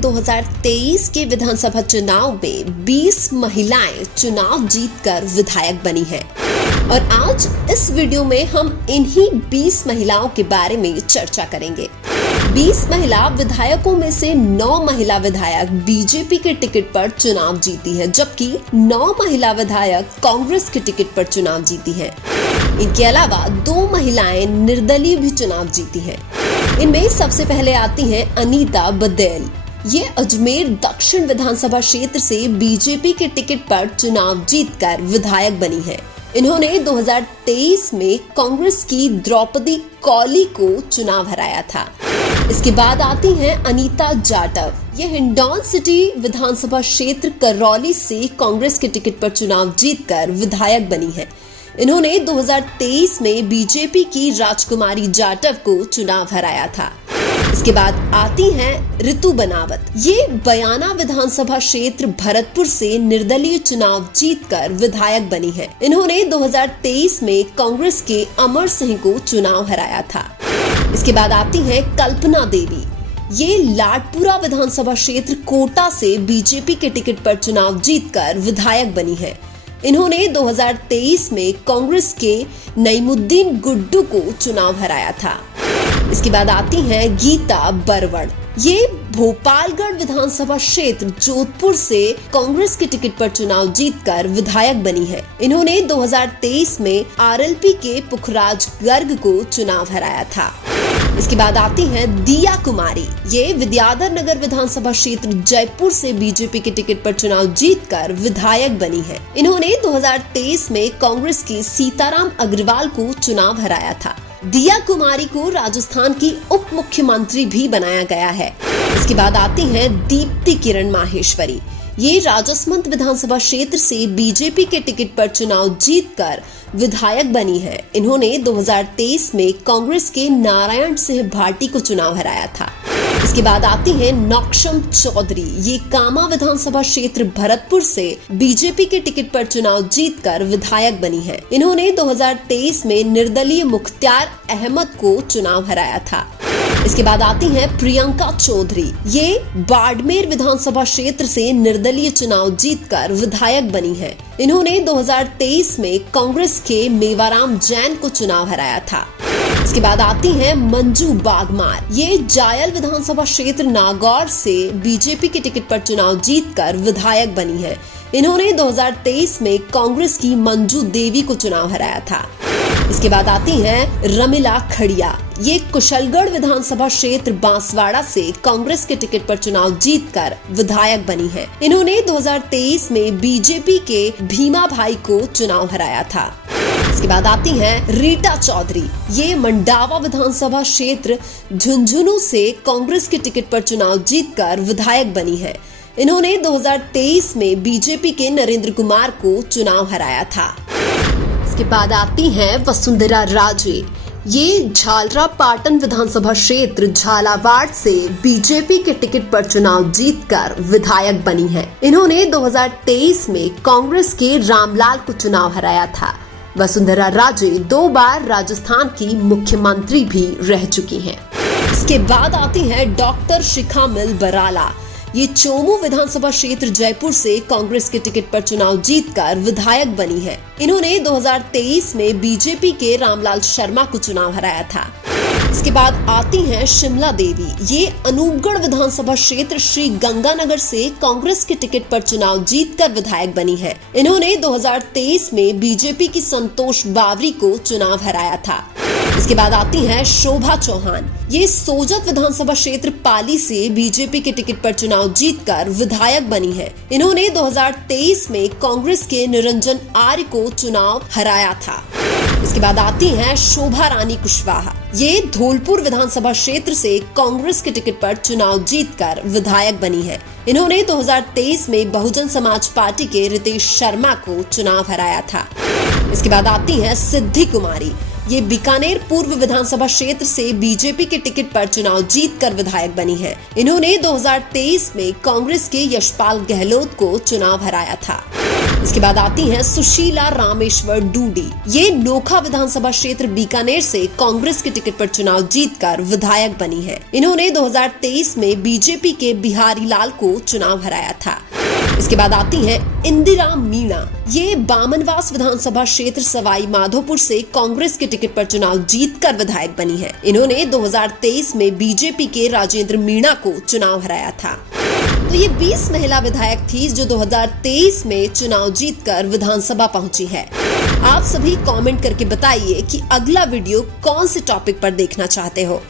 2023 के विधानसभा चुनाव में 20 महिलाएं चुनाव जीतकर विधायक बनी हैं। और आज इस वीडियो में हम इन्हीं 20 महिलाओं के बारे में चर्चा करेंगे। 20 महिला विधायकों में से 9 महिला विधायक बीजेपी के टिकट पर चुनाव जीती हैं, जबकि 9 महिला विधायक कांग्रेस के टिकट पर चुनाव जीती हैं। इनके अलावा 2 महिलाएं निर्दलीय भी चुनाव जीती हैं। इनमें सबसे पहले आती हैं अनीता बदेल। ये अजमेर दक्षिण विधानसभा क्षेत्र से बीजेपी के टिकट पर चुनाव जीतकर विधायक बनी है। इन्होंने 2023 में कांग्रेस की द्रौपदी कौली को चुनाव हराया था। इसके बाद आती हैं अनीता जाटव। ये हिंडौन सिटी विधानसभा क्षेत्र करौली से कांग्रेस के टिकट पर चुनाव जीतकर विधायक बनी है। इन्होंने 2023 में बीजेपी की राजकुमारी जाटव को चुनाव हराया था। इसके बाद आती हैं ऋतु बनावत। ये बयाना विधानसभा क्षेत्र भरतपुर से निर्दलीय चुनाव जीतकर विधायक बनी है। इन्होंने 2023 में कांग्रेस के अमर सिंह को चुनाव हराया था। इसके बाद आती हैं कल्पना देवी। ये लाडपुरा विधानसभा क्षेत्र कोटा से बीजेपी के टिकट पर चुनाव जीतकर विधायक बनी है। इन्होंने 2023 में कांग्रेस के नईमुद्दीन गुड्डू को चुनाव हराया था। इसके बाद आती हैं गीता बरवड़। ये भोपालगढ़ विधानसभा क्षेत्र जोधपुर से कांग्रेस के टिकट पर चुनाव जीतकर विधायक बनी है। इन्होंने 2023 में आरएलपी के पुखराज गर्ग को चुनाव हराया था। इसके बाद आती हैं दिया कुमारी। ये विद्याधर नगर विधानसभा क्षेत्र जयपुर से बीजेपी के टिकट पर चुनाव जीतकर विधायक बनी है। इन्होंने 2023 में कांग्रेस के सीताराम अग्रवाल को चुनाव हराया था। दिया कुमारी को राजस्थान की उप मुख्यमंत्री भी बनाया गया है। इसके बाद आती हैं दीप्ति किरण माहेश्वरी। ये राजसमंद विधानसभा क्षेत्र से बीजेपी के टिकट पर चुनाव जीतकर विधायक बनी है। इन्होंने 2023 में कांग्रेस के नारायण सिंह भाटी को चुनाव हराया था। इसके बाद आती हैं नौक्षम चौधरी। ये कामा विधानसभा क्षेत्र भरतपुर से बीजेपी के टिकट पर चुनाव जीतकर विधायक बनी है। इन्होंने 2023 में निर्दलीय मुख्तार अहमद को चुनाव हराया था। इसके बाद आती हैं प्रियंका चौधरी। ये बाड़मेर विधानसभा क्षेत्र से निर्दलीय चुनाव जीतकर विधायक बनी है। इन्होंने 2023 में कांग्रेस के मेवाराम जैन को चुनाव हराया था। इसके बाद आती हैं मंजू बागमार। ये जायल विधानसभा क्षेत्र नागौर से बीजेपी के टिकट पर चुनाव जीतकर विधायक बनी है। इन्होंने 2023 में कांग्रेस की मंजू देवी को चुनाव हराया था। इसके बाद आती हैं रमिला खड़िया। ये कुशलगढ़ विधानसभा क्षेत्र बांसवाड़ा से कांग्रेस के टिकट पर चुनाव जीतकर विधायक बनी है। इन्होंने 2023 में बीजेपी के भीमा भाई को चुनाव हराया था। इसके बाद आती हैं रीटा चौधरी। ये मंडावा विधानसभा क्षेत्र झुंझुनू से कांग्रेस के टिकट पर चुनाव जीतकर विधायक बनी है। इन्होंने 2023 में बीजेपी के नरेंद्र कुमार को चुनाव हराया था। इसके बाद आती हैं वसुंधरा राजे। ये झालरा पाटन विधानसभा क्षेत्र झालावाड़ से बीजेपी के टिकट पर चुनाव जीतकर विधायक बनी है। इन्होंने 2023 में कांग्रेस के रामलाल को चुनाव हराया था। वसुंधरा राजे 2 बार राजस्थान की मुख्यमंत्री भी रह चुकी हैं। इसके बाद आती है डॉक्टर शिखामिल बराला। ये चोमू विधानसभा क्षेत्र जयपुर से कांग्रेस के टिकट पर चुनाव जीतकर विधायक बनी है। इन्होंने 2023 में बीजेपी के रामलाल शर्मा को चुनाव हराया था। इसके बाद आती हैं शिमला देवी। ये अनूपगढ़ विधानसभा क्षेत्र श्री गंगानगर से कांग्रेस के टिकट पर चुनाव जीतकर विधायक बनी है। इन्होंने 2023 में बीजेपी की संतोष बावरी को चुनाव हराया था। इसके बाद आती हैं शोभा चौहान। ये सोजत विधानसभा क्षेत्र पाली से बीजेपी के टिकट पर चुनाव जीतकर विधायक बनी है। इन्होंने 2023 में कांग्रेस के निरंजन आर्य को चुनाव हराया था। इसके बाद आती हैं शोभा रानी कुशवाहा। ये धौलपुर विधानसभा क्षेत्र से कांग्रेस के टिकट पर चुनाव जीतकर विधायक बनी है। इन्होंने 2023 में बहुजन समाज पार्टी के रितेश शर्मा को चुनाव हराया था। इसके बाद आती हैं सिद्धि कुमारी। ये बीकानेर पूर्व विधानसभा क्षेत्र से बीजेपी के टिकट पर चुनाव जीतकर विधायक बनी है। इन्होंने 2023 में कांग्रेस के यशपाल गहलोत को चुनाव हराया था। इसके बाद आती हैं सुशीला रामेश्वर डूडी। ये नोखा विधानसभा क्षेत्र बीकानेर से कांग्रेस के टिकट पर चुनाव जीतकर विधायक बनी हैं। इन्होंने 2023 में बीजेपी के बिहारी लाल को चुनाव हराया था। इसके बाद आती हैं इंदिरा मीणा। ये बामनवास विधानसभा क्षेत्र सवाई माधोपुर से कांग्रेस के टिकट पर चुनाव जीतकर विधायक बनी है। इन्होंने 2023 में बीजेपी के राजेंद्र मीणा को चुनाव हराया था। तो ये 20 महिला विधायक थी जो 2023 में चुनाव जीतकर विधानसभा पहुंची है। आप सभी कमेंट करके बताइए कि अगला वीडियो कौन से टॉपिक पर देखना चाहते हो।